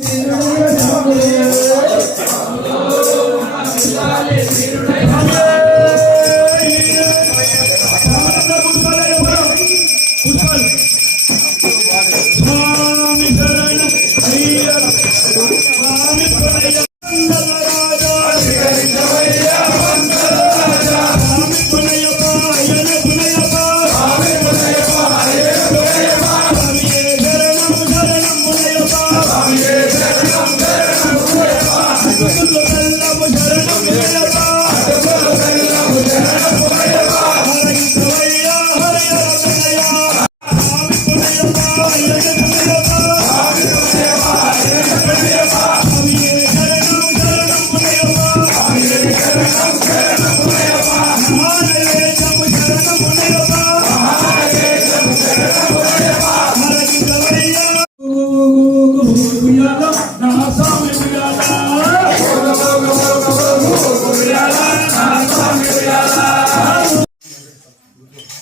స్వామి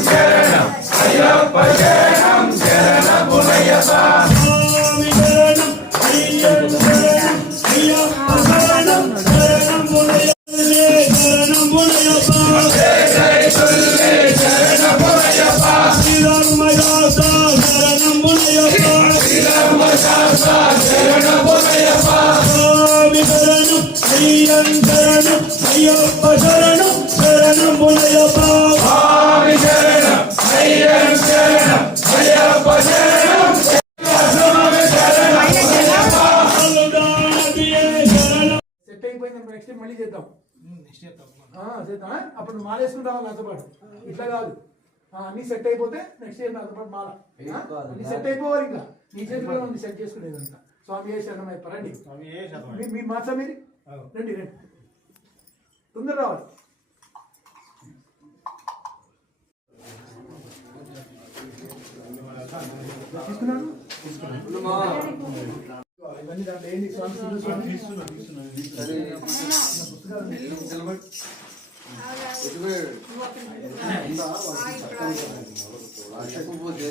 శరణం శరణం అయ్యప్ప శరణం శరణం బోనయ్యప్ప శరణం బోనయ్యప్ప శ్రీరామదాస నెక్స్ట్ టైం మళ్ళీ చేద్దాం. ఆ, చేద్దాం. అప్పుడు మాల వేసుకుని రావాలి నాతో పాటు. ఇట్లా కాదు. ఆ, అన్ని సెట్ అయిపోతే నెక్స్ట్ ఇయర్ నాతో పాటు మాల. అన్ని సెట్ అయిపోవాలి ఇంకా. నీ చేతిలో ఉంది సెట్ చేసుకునేదంతా. స్వామి ఏ శరణం అయిపో రండి. మీ- మీ మాట మీరు రండి రండి. తొందర రావాలి. తీసుకున్నాను. ఇవన్నీ దాంట్లో ఏంటి స్వామి పోతే